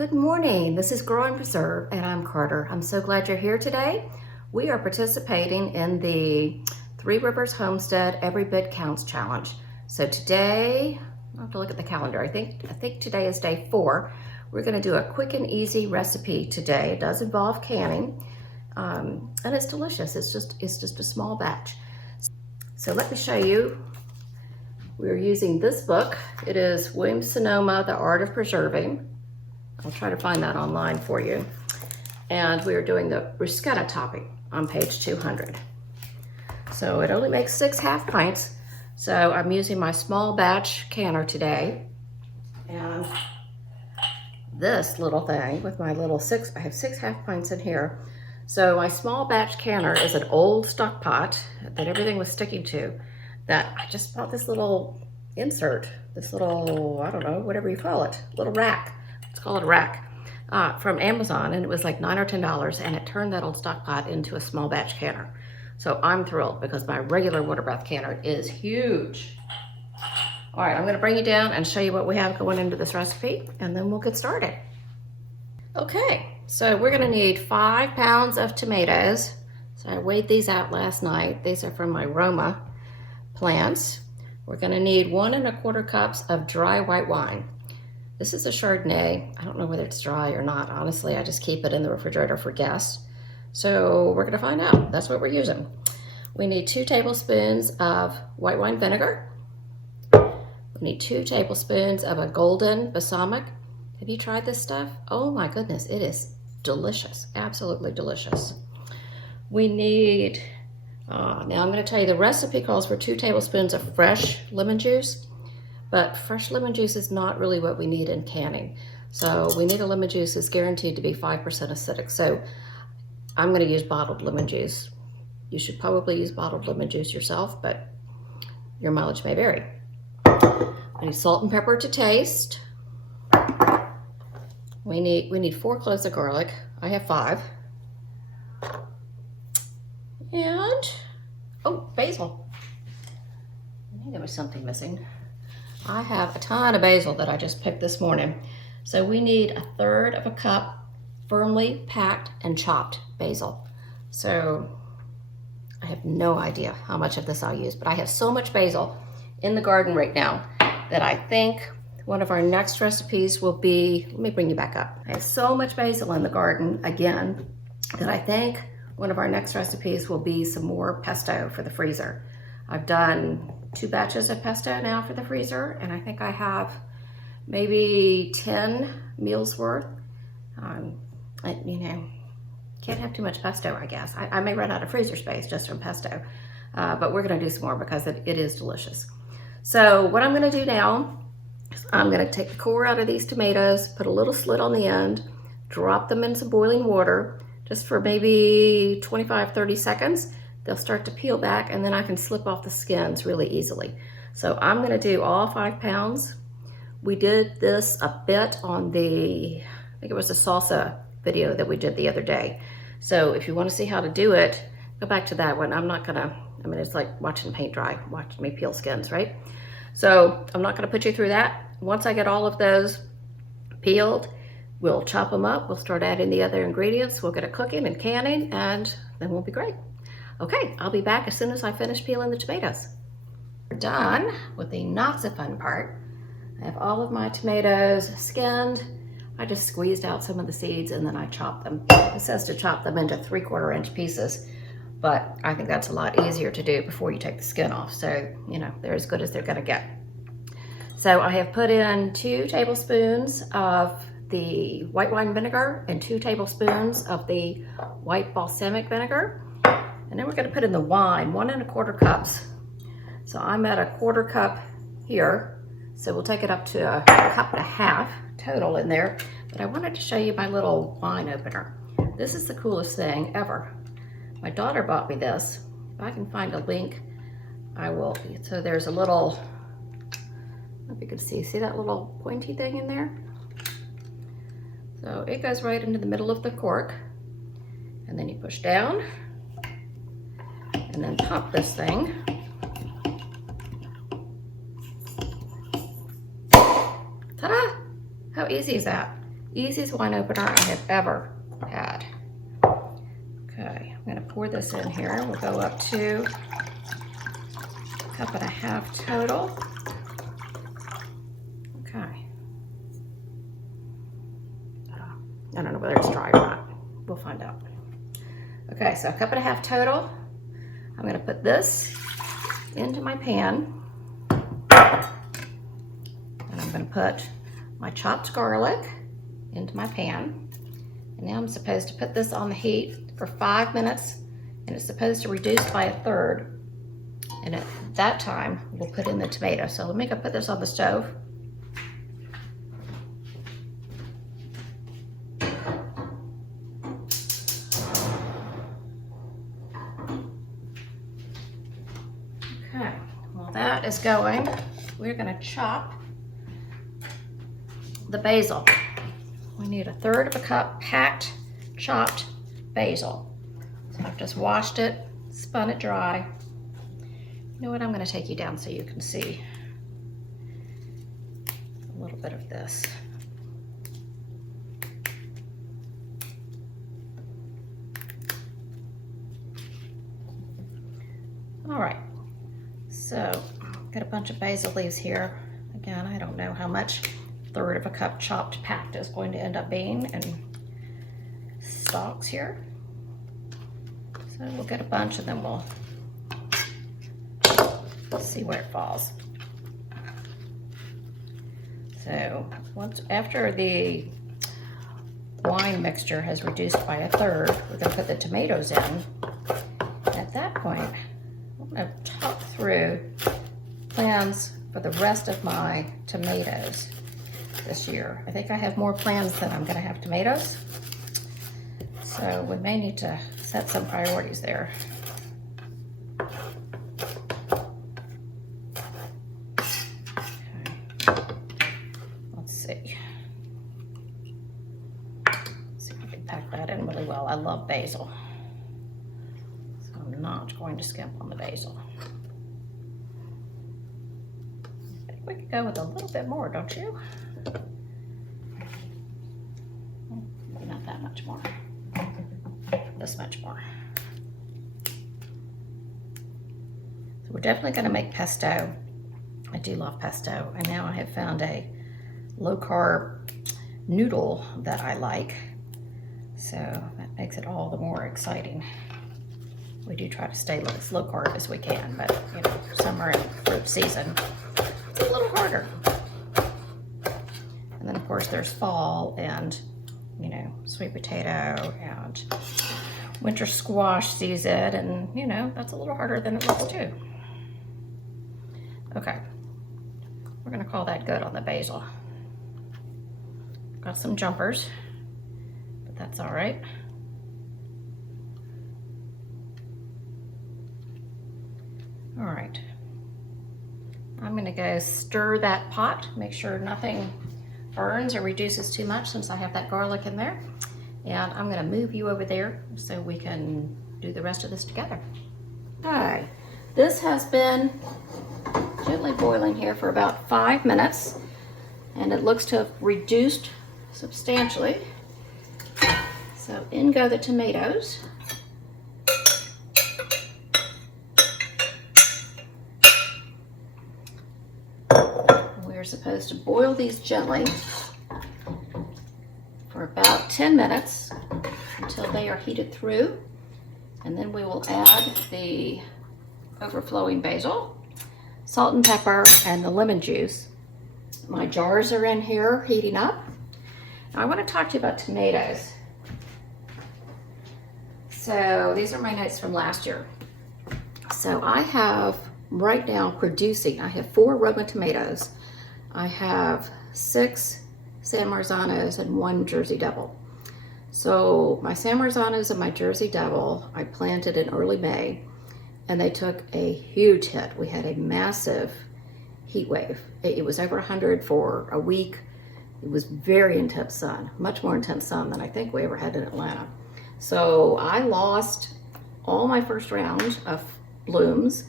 Good morning. This is Grow and Preserve, and I'm Carter. I'm so glad you're here today. We are participating in the Three Rivers Homestead Every Bit Counts Challenge. So today, I'll have to look at the calendar. I think today is day 4. We're going to do a quick and easy recipe today. It does involve canning, and it's delicious. It's just a small batch. So let me show you. We're using this book. It is Williams-Sonoma, The Art of Preserving. I'll try to find that online for you. And we are doing the bruschetta topping on page 200. So it only makes 6 half pints. So I'm using my small batch canner today. And this little thing with my little I have 6 half pints in here. So my small batch canner is an old stock pot that everything was sticking to, that I just bought this little insert, this little, I don't know, whatever you call it, little rack. Let's call it a rack, from Amazon, and it was like $9 or $10, and it turned that old stock pot into a small batch canner. So I'm thrilled because my regular water bath canner is huge. All right, I'm gonna bring you down and show you what we have going into this recipe, and then we'll get started. Okay, so we're gonna need 5 pounds of tomatoes. So I weighed these out last night. These are from my Roma plants. We're gonna need 1 1/4 cups of dry white wine. This is a Chardonnay. I don't know whether it's dry or not. Honestly, I just keep it in the refrigerator for guests. So we're gonna find out. That's what we're using. We need 2 tablespoons of white wine vinegar. We need 2 tablespoons of a golden balsamic. Have you tried this stuff? Oh my goodness, it is delicious, absolutely delicious. We need, now I'm gonna tell you the recipe calls for 2 tablespoons of fresh lemon juice. But fresh lemon juice is not really what we need in canning. So we need a lemon juice that's guaranteed to be 5% acidic. So I'm gonna use bottled lemon juice. You should probably use bottled lemon juice yourself, but your mileage may vary. I need salt and pepper to taste. We need 4 cloves of garlic. I have 5. And, oh, basil. I knew there was something missing. I have a ton of basil that I just picked this morning. So we need 1/3 cup firmly packed and chopped basil. So I have no idea how much of this I'll use, but I have so much basil in the garden right now that I think one of our next recipes will be, let me bring you back up. I have so much basil in the garden again that I think one of our next recipes will be some more pesto for the freezer. I've done 2 batches of pesto now for the freezer, and I think I have maybe 10 meals worth. Can't have too much pesto, I guess. I may run out of freezer space just from pesto, but we're gonna do some more because it is delicious. So what I'm gonna do now is I'm gonna take the core out of these tomatoes, put a little slit on the end, drop them in some boiling water, just for maybe 25-30 seconds. They'll start to peel back, and then I can slip off the skins really easily. So I'm gonna do all 5 pounds. We did this a bit on I think it was a salsa video that we did the other day. So if you wanna see how to do it, go back to that one. It's like watching paint dry, watching me peel skins, right? So I'm not gonna put you through that. Once I get all of those peeled, we'll chop them up. We'll start adding the other ingredients. We'll get it cooking and canning, and then we'll be great. Okay, I'll be back as soon as I finish peeling the tomatoes. We're done with the not so fun part. I have all of my tomatoes skinned. I just squeezed out some of the seeds and then I chopped them. It says to chop them into 3/4 inch pieces, but I think that's a lot easier to do before you take the skin off. So, they're as good as they're gonna get. So I have put in 2 tablespoons of the white wine vinegar and 2 tablespoons of the white balsamic vinegar. And then we're gonna put in the wine, 1 1/4 cups. So I'm at 1/4 cup here. So we'll take it up to a 1.5 cups total in there. But I wanted to show you my little wine opener. This is the coolest thing ever. My daughter bought me this. If I can find a link, I will. So there's a little, I don't know if you can see that little pointy thing in there? So it goes right into the middle of the cork. And then you push down. And then pop this thing. Ta-da! How easy is that? Easiest wine opener I have ever had. Okay, I'm gonna pour this in here. We'll go up to 1.5 cups total. Okay. I don't know whether it's dry or not. We'll find out. Okay, so 1.5 cups total. I'm gonna put this into my pan. And I'm gonna put my chopped garlic into my pan. And now I'm supposed to put this on the heat for 5 minutes, and it's supposed to reduce by 1/3. And at that time, we'll put in the tomato. So let me go put this on the stove. Okay, while that is going, we're gonna chop the basil. We need 1/3 cup packed, chopped basil. So I've just washed it, spun it dry. You know what, I'm gonna take you down so you can see a little bit of this. All right, so got a bunch of basil leaves here. Again, I don't know how much 1/3 cup chopped packed is going to end up being in stalks here. So we'll get a bunch and then we'll see where it falls. So after the wine mixture has reduced by 1/3, we're gonna put the tomatoes in. At that point, I'm gonna talk through plans for the rest of my tomatoes this year. I think I have more plans than I'm gonna have tomatoes. So we may need to set some priorities there. Okay. Let's see. Let's see if I can pack that in really well. I love basil. So I'm not going to skimp on the basil. I think we could go with a little bit more, don't you? Maybe not that much more. This much more. So we're definitely going to make pesto. I do love pesto, and now I have found a low-carb noodle that I like, so that makes it all the more exciting. We do try to stay as low carb as we can, but you know, summer and fruit season, it's a little harder. And then of course there's fall and, you know, sweet potato and winter squash season, and you know, that's a little harder than it looks too. Okay, we're gonna call that good on the basil. Got some jumpers, but that's all right. All right, I'm gonna go stir that pot, make sure nothing burns or reduces too much since I have that garlic in there. And I'm gonna move you over there so we can do the rest of this together. Hi, this has been gently boiling here for about 5 minutes, and it looks to have reduced substantially. So in go the tomatoes. We're supposed to boil these gently for about 10 minutes until they are heated through, and then we will add the overflowing basil, salt and pepper, and the lemon juice. My jars are in here heating up. Now I want to talk to you about tomatoes. So these are my notes from last year. So I have right now producing, I have 4 Roma tomatoes. I have 6 San Marzanos and 1 Jersey Devil. So my San Marzanos and my Jersey Devil, I planted in early May, and they took a huge hit. We had a massive heat wave. It was over 100 for a week. It was very intense sun, much more intense sun than I think we ever had in Atlanta. So I lost all my first round of blooms,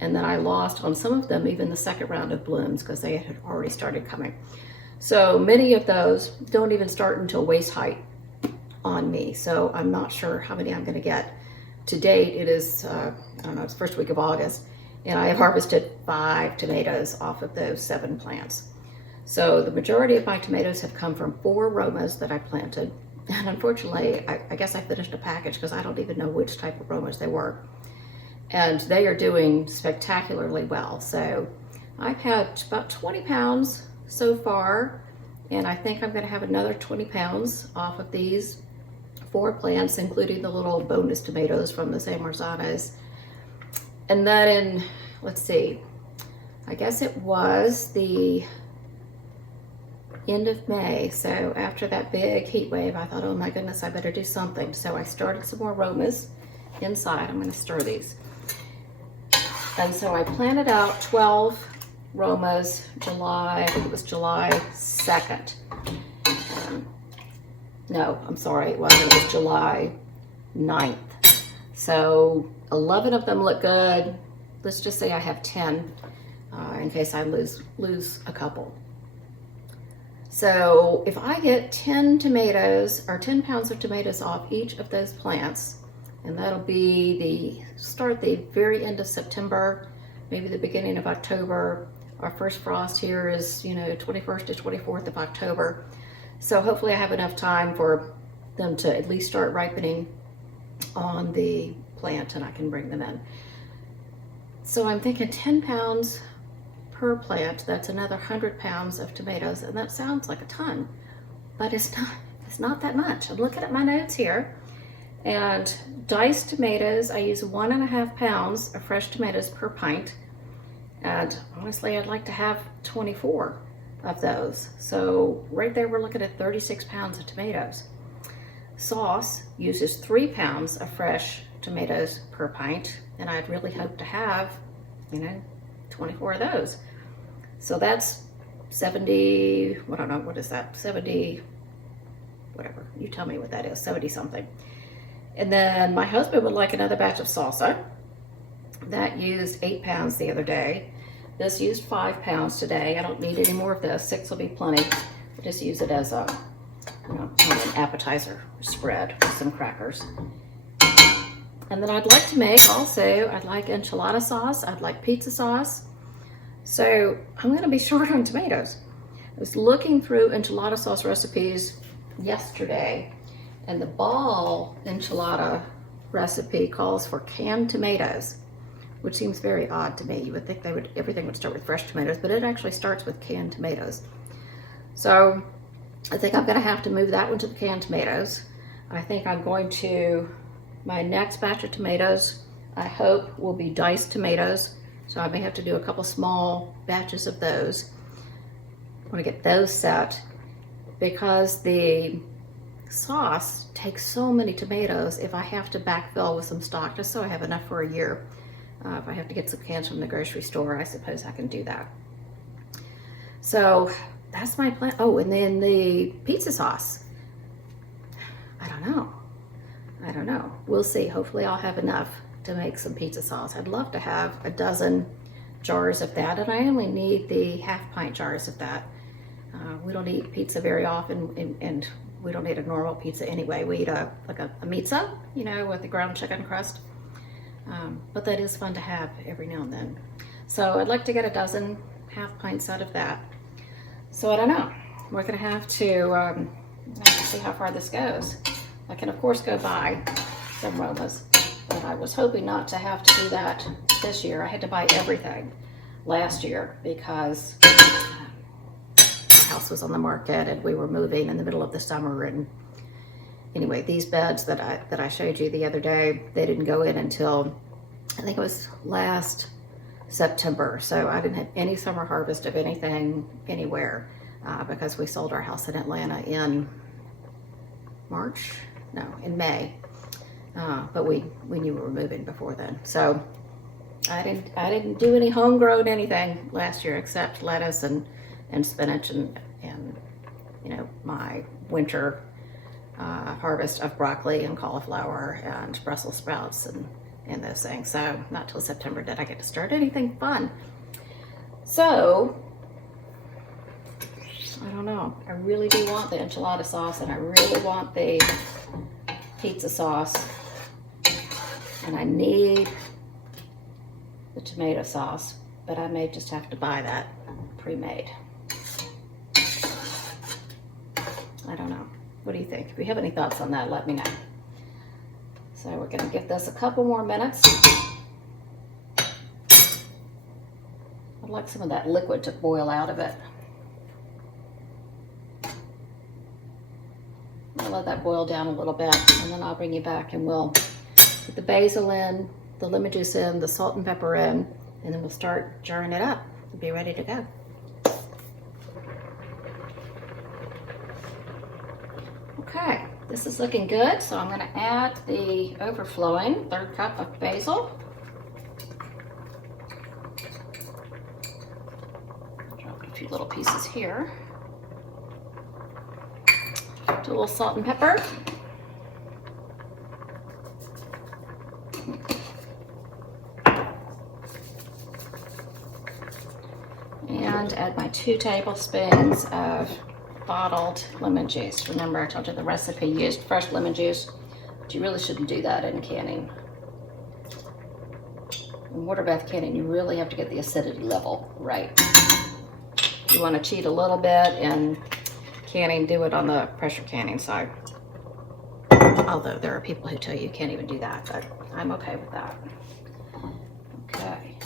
and then I lost on some of them even the second round of blooms because they had already started coming. So many of those don't even start until waist height on me. So I'm not sure how many I'm gonna get. To date, it is, I don't know, it's first week of August, and I have harvested 5 tomatoes off of those 7 plants. So the majority of my tomatoes have come from 4 Romas that I planted. And unfortunately, I guess I finished a package because I don't even know which type of Romas they were. And they are doing spectacularly well. So I've had about 20 pounds so far, and I think I'm gonna have another 20 pounds off of these 4 plants, including the little bonus tomatoes from the San Marzanos. And then in, let's see, I guess it was the end of May. So after that big heat wave, I thought, oh my goodness, I better do something. So I started some more Romas inside. I'm gonna stir these. And so I planted out 12 Romas July, I think it was July 2nd. No, I'm sorry, it wasn't. It was July 9th. So 11 of them look good. Let's just say I have 10 in case I lose a couple. So if I get 10 tomatoes or 10 pounds of tomatoes off each of those plants, and that'll be start the very end of September, maybe the beginning of October. Our first frost here is, 21st to 24th of October. So hopefully I have enough time for them to at least start ripening on the plant and I can bring them in. So I'm thinking 10 pounds per plant, that's another 100 pounds of tomatoes, and that sounds like a ton, but it's not that much. I'm looking at my notes here, and diced tomatoes, I use 1.5 pounds of fresh tomatoes per pint, and honestly I'd like to have 24 of those. So right there we're looking at 36 pounds of tomatoes. Sauce uses 3 pounds of fresh tomatoes per pint, and I'd really hope to have 24 of those. So that's 70, I don't know, what is that? 70, whatever, you tell me what that is, 70 something. And then my husband would like another batch of salsa. That used 8 pounds the other day. This used 5 pounds today. I don't need any more of this. 6 will be plenty. I'll just use it as a, an appetizer spread with some crackers. And then I'd like to make also, I'd like enchilada sauce. I'd like pizza sauce. So I'm gonna be short on tomatoes. I was looking through enchilada sauce recipes yesterday, and the ball enchilada recipe calls for canned tomatoes, which seems very odd to me. You would think everything would start with fresh tomatoes, but it actually starts with canned tomatoes. So I think I'm gonna have to move that one to the canned tomatoes. I think I'm going to, my next batch of tomatoes, I hope will be diced tomatoes. So I may have to do a couple small batches of those. I want to get those set because the sauce takes so many tomatoes. If I have to backfill with some stock just so I have enough for a year, if I have to get some cans from the grocery store, I suppose I can do that. So that's my plan. Oh, and then the pizza sauce. I don't know. We'll see. Hopefully I'll have enough to make some pizza sauce. I'd love to have a dozen jars of that, and I only need the half-pint jars of that. We don't eat pizza very often, and we don't eat a normal pizza anyway. We eat like a pizza, with the ground chicken crust. But that is fun to have every now and then. So I'd like to get a dozen half-pints out of that. So I don't know. We're gonna have to see how far this goes. I can of course go buy some Romas. But I was hoping not to have to do that this year. I had to buy everything last year because the house was on the market and we were moving in the middle of the summer. And anyway, these beds that I showed you the other day, they didn't go in until I think it was last September. So I didn't have any summer harvest of anything anywhere because we sold our house in Atlanta in May. But we knew we were moving before then. So I didn't do any homegrown anything last year except lettuce and spinach and my winter harvest of broccoli and cauliflower and Brussels sprouts and those things. So not till September did I get to start anything fun. So I don't know. I really do want the enchilada sauce, and I really want the pizza sauce, and I need the tomato sauce, but I may just have to buy that pre-made. I don't know. What do you think? If you have any thoughts on that, let me know. So we're going to give this a couple more minutes. I'd like some of that liquid to boil out of it. I'll let that boil down a little bit, and then I'll bring you back and we'll put the basil in, the lemon juice in, the salt and pepper in, and then we'll start jarring it up and be ready to go. Okay, this is looking good, so I'm going to add the overflowing 1/3 cup of basil. Drop a few little pieces here. Do a little salt and pepper. And add my 2 tablespoons of bottled lemon juice. Remember, I told you the recipe used fresh lemon juice, but you really shouldn't do that in canning. In water bath canning, you really have to get the acidity level right. You want to cheat a little bit in canning, do it on the pressure canning side. Although there are people who tell you can't even do that, but I'm okay with that. Okay.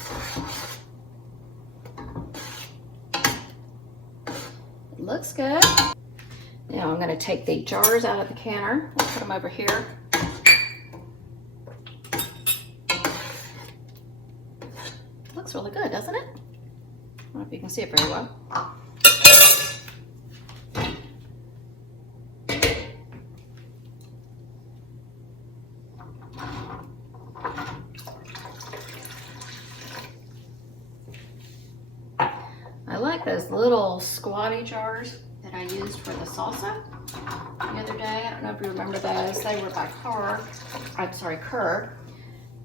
It looks good. Now I'm going to take the jars out of the canner. I'll put them over here. It looks really good, doesn't it? I don't know if you can see it very well. I like those little squatty jars that I used for the salsa the other day. I don't know if you remember those. They were by Kerr.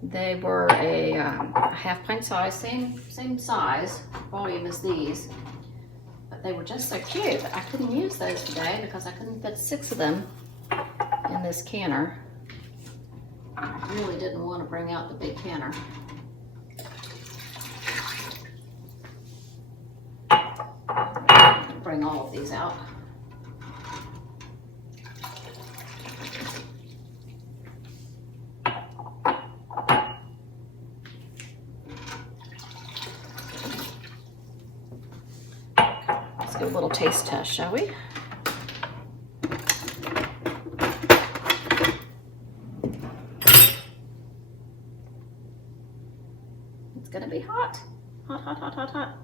They were a half pint size, same size, volume as these. But they were just so cute. I couldn't use those today because I couldn't fit 6 of them in this canner. I really didn't want to bring out the big canner. Bring all of these out. Let's do a little taste test, shall we? It's gonna be hot. Hot, hot, hot, hot, hot.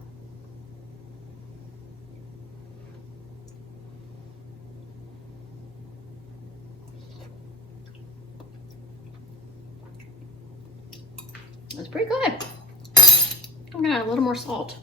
That's pretty good. I'm gonna add a little more salt.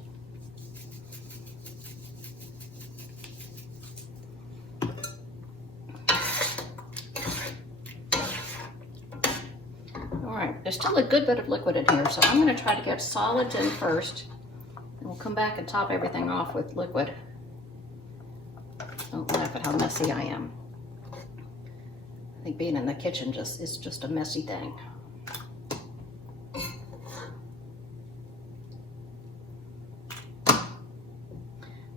All right, there's still a good bit of liquid in here, so I'm gonna try to get solids in first, and we'll come back and top everything off with liquid. Don't laugh at how messy I am. I think being in the kitchen is just a messy thing.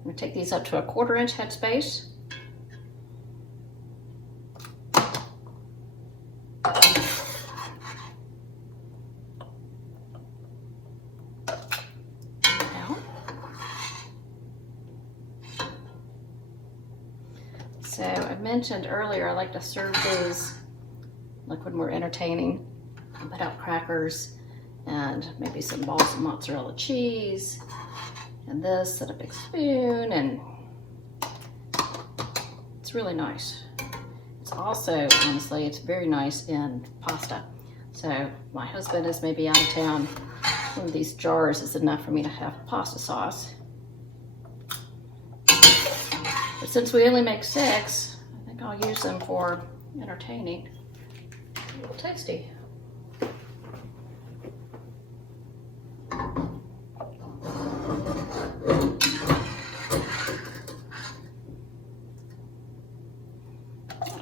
I'm going to take these up to a 1/4 inch headspace. Now. So I mentioned earlier I like to serve these like when we're entertaining. I put out crackers and maybe some balsam mozzarella cheese. And this and a big spoon, and it's really nice. It's also, honestly, it's very nice in pasta. So my husband is maybe out of town. One of these jars is enough for me to have pasta sauce. But since we only make 6, I think I'll use them for entertaining. A little tasty.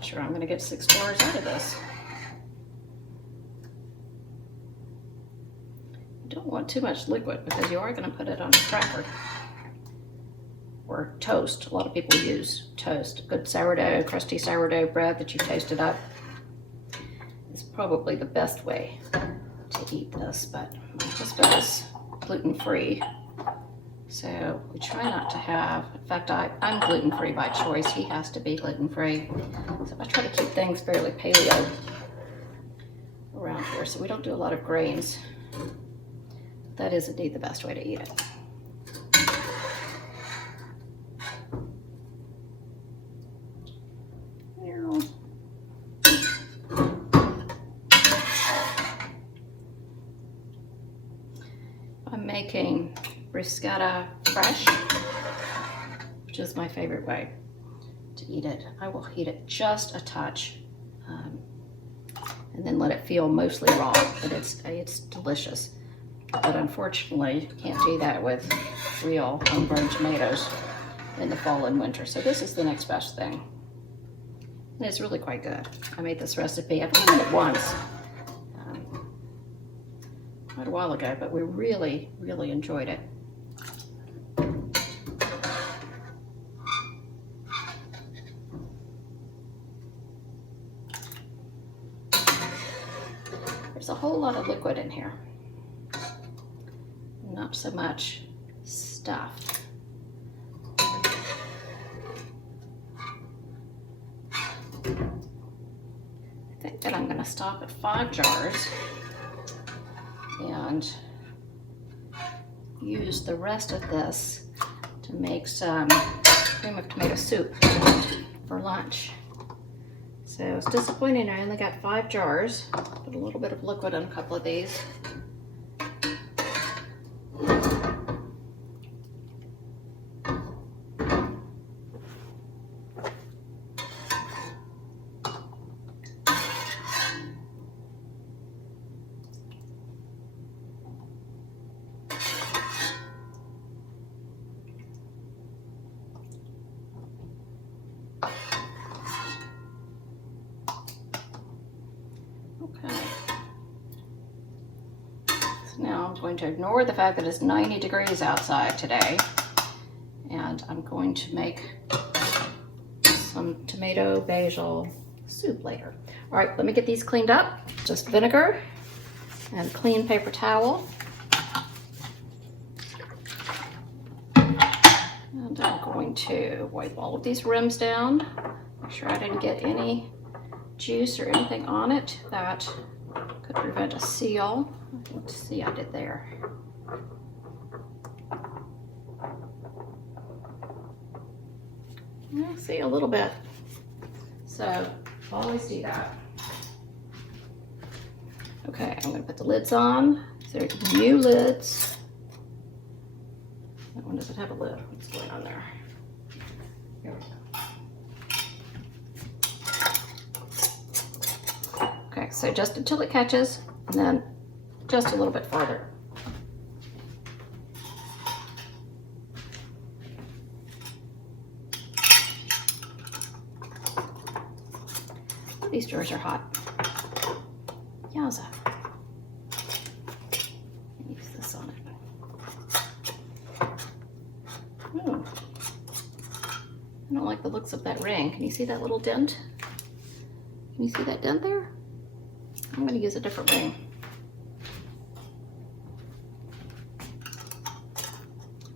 sure I'm going to get 6 jars out of this. You don't want too much liquid because you are going to put it on a cracker or toast. A lot of people use toast. Good sourdough, crusty sourdough bread that you toasted up is probably the best way to eat this, but my husband is gluten-free, so we try not to have, in fact, I'm gluten-free by choice. He has to be gluten-free, so I try to keep things fairly paleo around here, so we don't do a lot of grains. That is indeed the best way to eat it. I'm making bruschetta fresh, which is my favorite way to eat it. I will heat it just a touch and then let it feel mostly raw, but it's delicious. But unfortunately, you can't do that with real homegrown tomatoes in the fall and winter. So this is the next best thing. And it's really quite good. I made this recipe, I've done it once, quite a while ago, but we really, really enjoyed it. There's a whole lot of liquid in here. Not so much stuff. I think that I'm going to stop at 5 jars and use the rest of this to make some cream of tomato soup for lunch. So it's disappointing I only got 5 jars. Put a little bit of liquid in a couple of these. Okay. So now I'm going to ignore the fact that it's 90 degrees outside today, and I'm going to make some tomato basil soup later. All right, let me get these cleaned up. Just vinegar and clean paper towel. And I'm going to wipe all of these rims down. Make sure I didn't get any juice or anything on it that could prevent a seal. Let's see, I did there. I see a little bit. So always do that. Okay, I'm going to put the lids on. So new lids. That one doesn't have a lid. What's going on there? Here we go. Okay, so just until it catches, and then just a little bit farther. Oh, these jars are hot. Yowza. Use this on it. Oh. I don't like the looks of that ring. Can you see that little dent? Can you see that dent there? I'm going to use a different ring.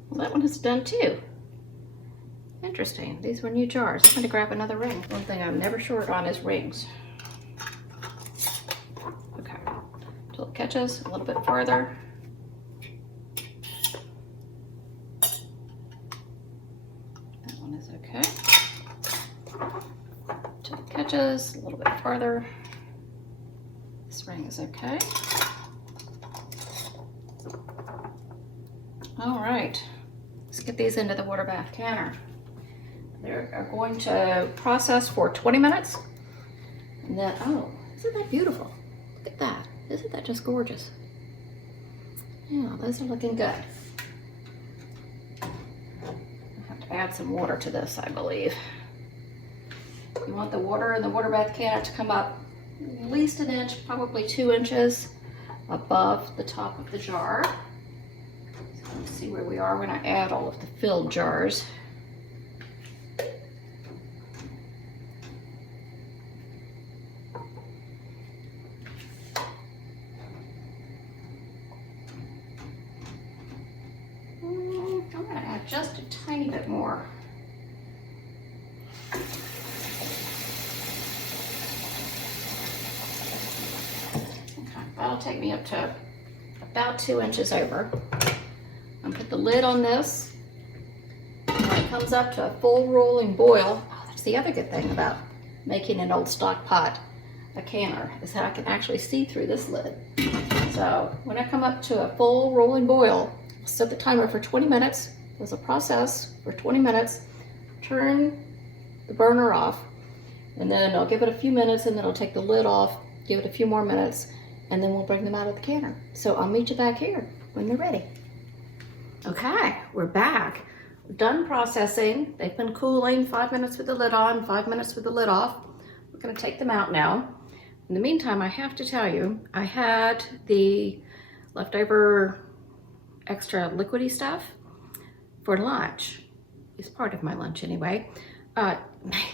Well, that one has done too. Interesting. These were new jars. I'm going to grab another ring. One thing I'm never short on is rings. Okay. Until it catches a little bit farther. That one is okay. Until it catches a little bit farther. This ring is okay. All right, let's get these into the water bath canner. They're going to process for 20 minutes. And then, oh, isn't that beautiful? Look at that. Isn't that just gorgeous? Yeah, those are looking good. I have to add some water to this, I believe. You want the water in the water bath can to come up at least an inch, probably 2 inches above the top of the jar. So let's see where we are when I add all of the filled jars. I'm going to add just a tiny bit more. Okay, that'll take me up to about 2 inches over. I'll put the lid on this. When it comes up to a full rolling boil, oh, that's the other good thing about making an old stock pot a canner, is that I can actually see through this lid. So when I come up to a full rolling boil, I'll set the timer for 20 minutes. There's a process for 20 minutes. Turn the burner off, and then I'll give it a few minutes, and then I'll take the lid off, give it a few more minutes, and then we'll bring them out of the canner. So I'll meet you back here when they're ready. Okay, we're back. We're done processing. They've been cooling, 5 minutes with the lid on, 5 minutes with the lid off. We're gonna take them out now. In the meantime, I have to tell you, I had the leftover extra liquidy stuff for lunch. It's part of my lunch anyway. Made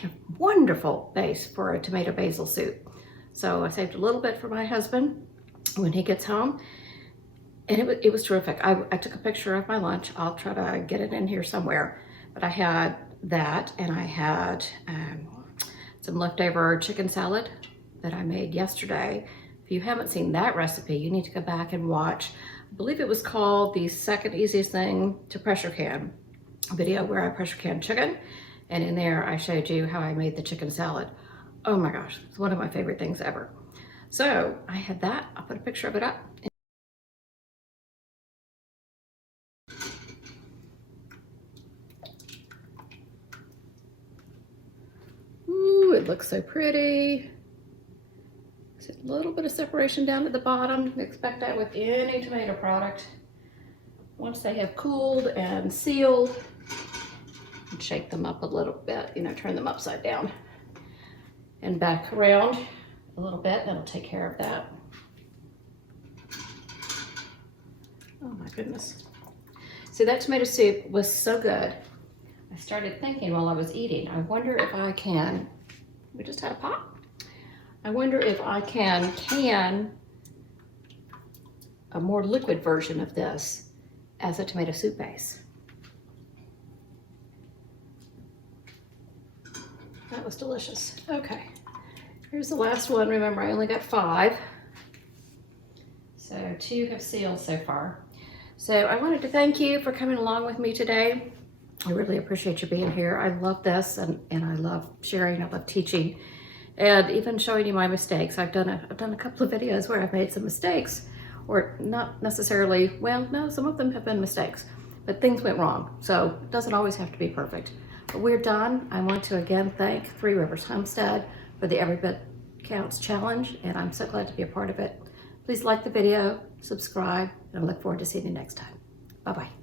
a wonderful base for a tomato basil soup. So I saved a little bit for my husband when he gets home, and it was terrific. I took a picture of my lunch. I'll try to get it in here somewhere. But I had that, and I had some leftover chicken salad that I made yesterday. If you haven't seen that recipe, you need to go back and watch. I believe it was called The Second Easiest Thing to Pressure Can, a video where I pressure can chicken. And in there, I showed you how I made the chicken salad. Oh my gosh, it's one of my favorite things ever. So I had that. I'll put a picture of it up. Ooh, it looks so pretty. A little bit of separation down at the bottom. Expect that with any tomato product. Once they have cooled and sealed, and shake them up a little bit, you know, turn them upside down and back around a little bit. That'll take care of that. Oh my goodness. See, that tomato soup was so good. I started thinking while I was eating, I wonder if I can, we just had a pot. I wonder if I can a more liquid version of this as a tomato soup base. That was delicious. Okay, here's the last one. Remember, I only got 5. So 2 have sealed so far. So I wanted to thank you for coming along with me today. I really appreciate you being here. I love this, and I love sharing, I love teaching, and even showing you my mistakes. I've done a couple of videos where I've made some mistakes, or not necessarily, well, no, some of them have been mistakes, but things went wrong. So it doesn't always have to be perfect. But we're done. I want to again thank Three Rivers Homestead for the Every Bit Counts Challenge, and I'm so glad to be a part of it. Please like the video, subscribe, and I look forward to seeing you next time. Bye-bye.